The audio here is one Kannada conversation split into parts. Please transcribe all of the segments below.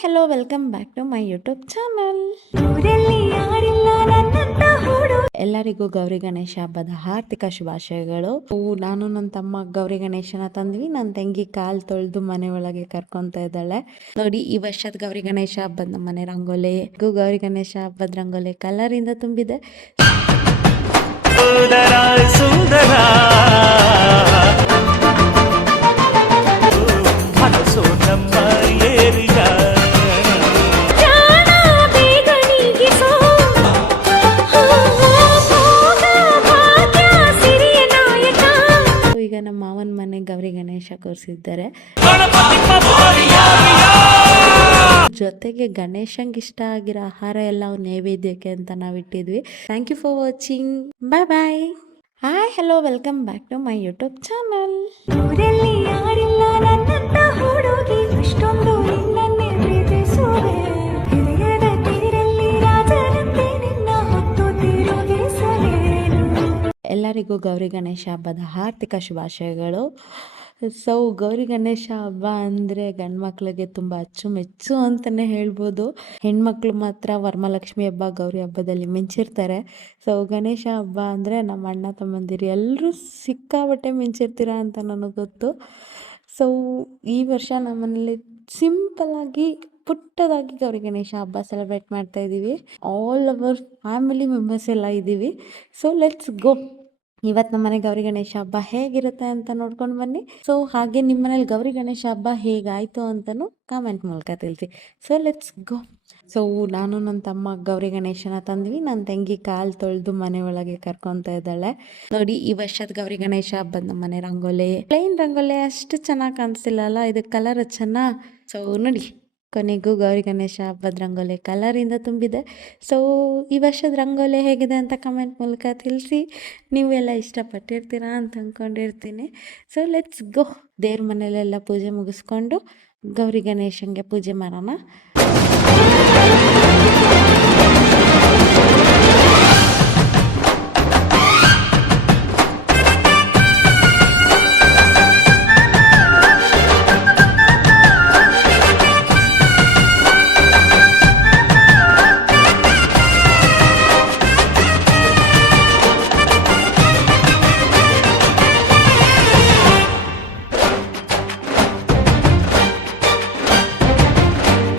Hello welcome back to my YouTube channel ಎಲ್ಲರಿಗೂ ಗೌರಿ ಗಣೇಶ ಹಬ್ಬದ ಹಾರ್ದಿಕ ಶುಭಾಶಯಗಳು. ನಾನು ನನ್ನ ತಮ್ಮ ಗೌರಿ ಗಣೇಶನ ತಂದ್ವಿ. ನನ್ನ ತಂಗಿ ಕಾಲ್ ತೊಳೆದು ಮನೆ ಒಳಗೆ ಕರ್ಕೊಂತ ಇದ್ದಾಳೆ. ನೋಡಿ ಈ ವರ್ಷದ ಗೌರಿ ಗಣೇಶ ಹಬ್ಬದ ನಮ್ಮ ಮನೆ ರಂಗೋಲಿ ಗೌರಿ ಗಣೇಶ ಹಬ್ಬದ ರಂಗೋಲಿ ಕಲರಿಂದ ತುಂಬಿದೆ. ಕೂರಿಸಿದ್ದಾರೆ. ಜೊತೆಗೆ ಗಣೇಶಂಗೆ ಇಷ್ಟ ಆಗಿರೋ ಆಹಾರ ಎಲ್ಲ ಅವ್ರ ನೈವೇದ್ಯಕ್ಕೆ ಅಂತ ನಾವು ಇಟ್ಟಿದ್ವಿ. Thank you for watching bye bye hi hello welcome back to my YouTube channel ಯಾರಿಲ್ಲ ನನ್ನಂತ ಹುಡುಗಿ ನಿನ್ನನ್ನೇ ಪ್ರೀತಿಸುವೆ. ಎಲ್ಲರಿಗೂ ಗೌರಿ ಗಣೇಶ ಹಬ್ಬದ ಆರ್ಥಿಕ ಶುಭಾಶಯಗಳು. ಸೊ ಗೌರಿ ಗಣೇಶ ಹಬ್ಬ ಅಂದರೆ ಗಂಡ್ಮಕ್ಳಿಗೆ ತುಂಬ ಅಚ್ಚುಮೆಚ್ಚು ಅಂತಲೇ ಹೇಳ್ಬೋದು. ಹೆಣ್ಮಕ್ಳು ಮಾತ್ರ ವರಮಹಾಲಕ್ಷ್ಮಿ ಹಬ್ಬ, ಗೌರಿ ಹಬ್ಬದಲ್ಲಿ ಮಿಂಚಿರ್ತಾರೆ. ಸೊ ಗಣೇಶ ಹಬ್ಬ ಅಂದರೆ ನಮ್ಮ ಅಣ್ಣ, ತಮ್ಮಂದಿರು ಎಲ್ಲರೂ ಸಿಕ್ಕಾಬಟ್ಟೆ ಮಿಂಚಿರ್ತೀರ ಅಂತ ನನಗೆ ಗೊತ್ತು. ಸೊ ಈ ವರ್ಷ ನಮ್ಮನೇಲಿ ಸಿಂಪಲ್ಲಾಗಿ ಪುಟ್ಟದಾಗಿ ಗೌರಿ ಗಣೇಶ ಹಬ್ಬ ಸೆಲೆಬ್ರೇಟ್ ಮಾಡ್ತಾ ಇದ್ದೀವಿ ಆಲ್ ಅವರ್ ಫ್ಯಾಮಿಲಿ ಮೆಂಬರ್ಸ್ ಎಲ್ಲ ಇದ್ದೀವಿ ಸೊ ಲೆಟ್ಸ್ ಗೋ ಇವತ್ತು ನಮ್ಮನೆ ಗೌರಿ ಗಣೇಶ ಹಬ್ಬ ಹೇಗಿರುತ್ತೆ ಅಂತ ನೋಡ್ಕೊಂಡು ಬನ್ನಿ. ಸೊ ಹಾಗೆ ನಿಮ್ಮ ಮನೇಲಿ ಗೌರಿ ಗಣೇಶ ಹಬ್ಬ ಹೇಗಾಯಿತು ಅಂತಲೂ ಕಾಮೆಂಟ್ ಮೂಲಕ ತಿಳಿಸಿ. ಸೊ ಲೆಟ್ಸ್ ಗೋ ಸೊ ನಾನು ನನ್ನ ತಮ್ಮ ಗೌರಿ ಗಣೇಶನ ತಂದ್ವಿ. ನನ್ನ ತಂಗಿ ಕಾಲು ತೊಳೆದು ಮನೆ ಒಳಗೆ ಕರ್ಕೊತಾ ಇದ್ದಾಳೆ. ನೋಡಿ, ಈ ವರ್ಷದ ಗೌರಿ ಗಣೇಶ ಹಬ್ಬ ನಮ್ಮ ಮನೆ ರಂಗೋಲಿ. ಪ್ಲೈನ್ ರಂಗೋಲಿ ಅಷ್ಟು ಚೆನ್ನಾಗಿ ಕಾಣಿಸ್ತಿಲ್ಲ ಅಲ್ಲ? ಇದು ಕಲರ್ ಚೆನ್ನ ಸೊ ನೋಡಿ. ಕೊನೆಗೂ ಗೌರಿ ಗಣೇಶ ಹಬ್ಬದ ರಂಗೋಲಿ ಕಲರಿಂದ ತುಂಬಿದೆ. ಸೊ ಈ ವರ್ಷದ ರಂಗೋಲಿ ಹೇಗಿದೆ ಅಂತ ಕಮೆಂಟ್ ಮೂಲಕ ತಿಳಿಸಿ. ನೀವೆಲ್ಲ ಇಷ್ಟಪಟ್ಟಿರ್ತೀರಾ ಅಂತ ಅಂದ್ಕೊಂಡಿರ್ತೀನಿ ಸೊ ಲೆಟ್ಸ್ ಗೋ ದೇವ್ರ ಮನೇಲೆಲ್ಲ ಪೂಜೆ ಮುಗಿಸ್ಕೊಂಡು ಗೌರಿ ಗಣೇಶನಿಗೆ ಪೂಜೆ ಮಾಡೋಣ.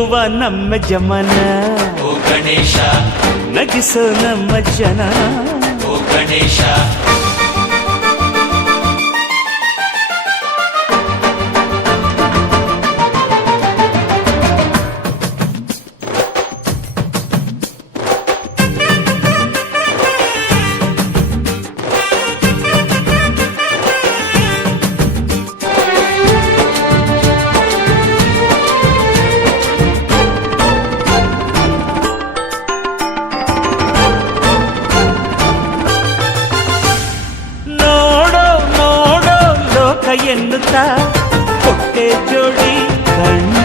ನಗುವ ನಮ್ಮ ಜಮನ ಓ ಗಣೇಶ ನಗಿಸೋ ನಮ್ಮ ಜನ ಓ ಗಣೇಶ ಎನ್ನುತ್ತಾ ಹೊಟ್ಟೆ ಜೋಡಿ ಕಣ್ಣ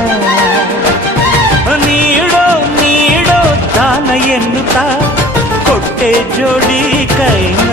ನೀಡೋ ನೀಡೋ ದಾನ ಎನ್ನುತ್ತಾ ಹೊಟ್ಟೆ ಜೋಡಿ ಕೈನ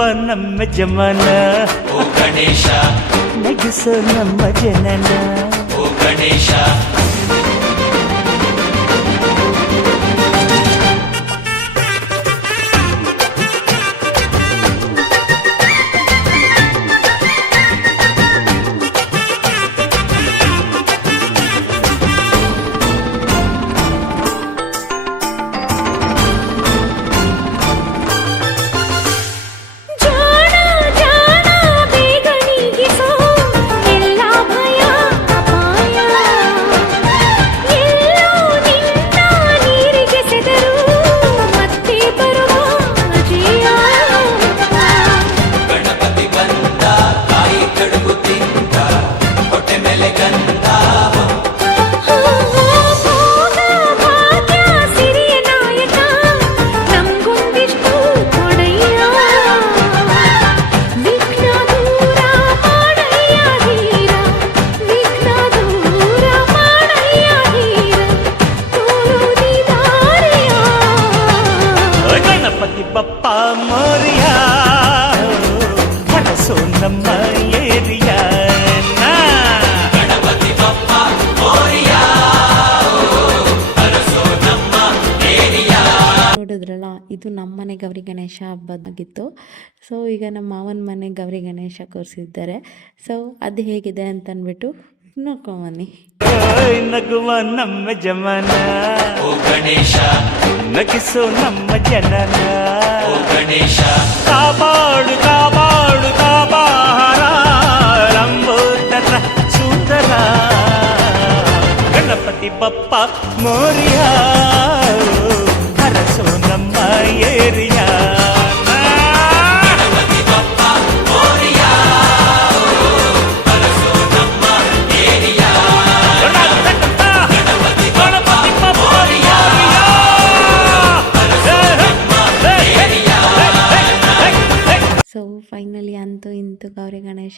ನಗುವ ನಮ್ಮ ಜಮನ ಓ ಗಣೇಶ ನಗಿಸೋ ನಮ್ಮ ಜನನ ಓ ಗಣೇಶ ಮನೆ ಗೌರಿ ಗಣೇಶ ಹಬ್ಬದಾಗಿತ್ತು. ಸೊ ಈಗ ನಮ್ಮ ಮಾವನ ಮನೆ ಗೌರಿ ಗಣೇಶ ಕೂರಿಸಿದ್ದಾರೆ. ಸೊ ಅದು ಹೇಗಿದೆ ಅಂತ ಅಂದ್ಬಿಟ್ಟು ನೋಡ್ಕೊಂಬನ್ನಿ ಓಯ್ ನಗುವ ನಮ್ಮ ಜಮನ. ಓ ಗಣೇಶ. ನಗಿಸೋ ನಮ್ಮ ಜನನ. ಓ ಗಣೇಶ. ಕಾಪಾಡು ಕಾಪಾಡು ಕಾಪಾರ ಲಂಬೋದರ ಸುಂದರ. ಗಣಪತಿ ಬಪ್ಪ ಮೋರಿಯ.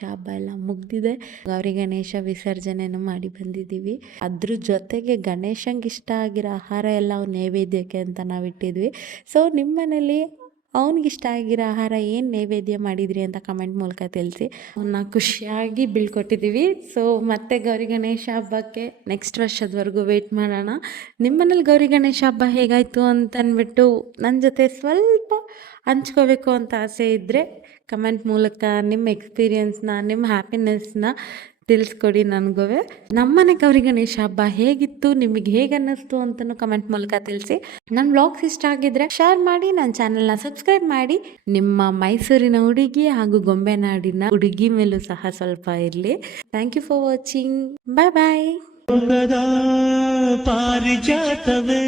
ಹಬ್ಬ ಎಲ್ಲ ಮುಗ್ದಿದೆ. ಗೌರಿ ಗಣೇಶ ವಿಸರ್ಜನೆನೂ ಮಾಡಿ ಬಂದಿದ್ದೀವಿ. ಅದ್ರ ಜೊತೆಗೆ ಗಣೇಶಂಗೆ ಇಷ್ಟ ಆಗಿರೋ ಆಹಾರ ಎಲ್ಲ ನೈವೇದ್ಯಕ್ಕೆ ಅಂತ ನಾವು ಇಟ್ಟಿದ್ವಿ ಸೊ ನಿಮ್ಮ ಮನೇಲಿ ಅವ್ನಿಗೆ ಇಷ್ಟ ಆಗಿರೋ ಆಹಾರ ಏನು ನೈವೇದ್ಯ ಮಾಡಿದ್ರಿ ಅಂತ ಕಮೆಂಟ್ ಮೂಲಕ ತಿಳಿಸಿ. ಅವನ್ನ ಖುಷಿಯಾಗಿ ಬೀಳ್ಕೊಟ್ಟಿದ್ದೀವಿ ಸೊ ಮತ್ತೆ ಗೌರಿ ಗಣೇಶ ಹಬ್ಬಕ್ಕೆ ನೆಕ್ಸ್ಟ್ ವರ್ಷದವರೆಗೂ ವೆಯ್ಟ್ ಮಾಡೋಣ. ನಿಮ್ಮ ಮನೇಲಿ ಗೌರಿ ಗಣೇಶ ಹಬ್ಬ ಹೇಗಾಯಿತು ಅಂತ ಅಂದ್ಬಿಟ್ಟು ನನ್ನ ಜೊತೆ ಸ್ವಲ್ಪ ಹಂಚ್ಕೋಬೇಕು ಅಂತ ಆಸೆ ಇದ್ದರೆ ಕಮೆಂಟ್ ಮೂಲಕ ನಿಮ್ಮ ಎಕ್ಸ್ಪೀರಿಯನ್ಸ್ನ ನಿಮ್ಮ ಹ್ಯಾಪಿನೆಸ್ನ ತಿಳಿಸ್ಕೊಡಿ ನನಗೂ ನಮ್ಮನೆ ಗೌರಿ ಗಣೇಶ ಹಬ್ಬ ಹೇಗಿತ್ತು, ನಿಮಗೆ ಹೇಗೆ ಅನ್ನಿಸ್ತು ಅಂತಲೂ ಕಮೆಂಟ್ ಮೂಲಕ ತಿಳಿಸಿ. ನನ್ನ ಬ್ಲಾಗ್ಸ್ ಇಷ್ಟ ಆಗಿದ್ರೆ ಶೇರ್ ಮಾಡಿ ನನ್ನ ಚಾನೆಲ್ನ ಸಬ್ಸ್ಕ್ರೈಬ್ ಮಾಡಿ. ನಿಮ್ಮ ಮೈಸೂರಿನ ಹುಡುಗಿ ಹಾಗೂ ಗೊಂಬೆನಾಡಿನ ಹುಡುಗಿ ಮೇಲೂ ಸಹ ಸ್ವಲ್ಪ ಇರಲಿ. Thank you for watching bye bye ಪಾರಿಜಾತವೇ.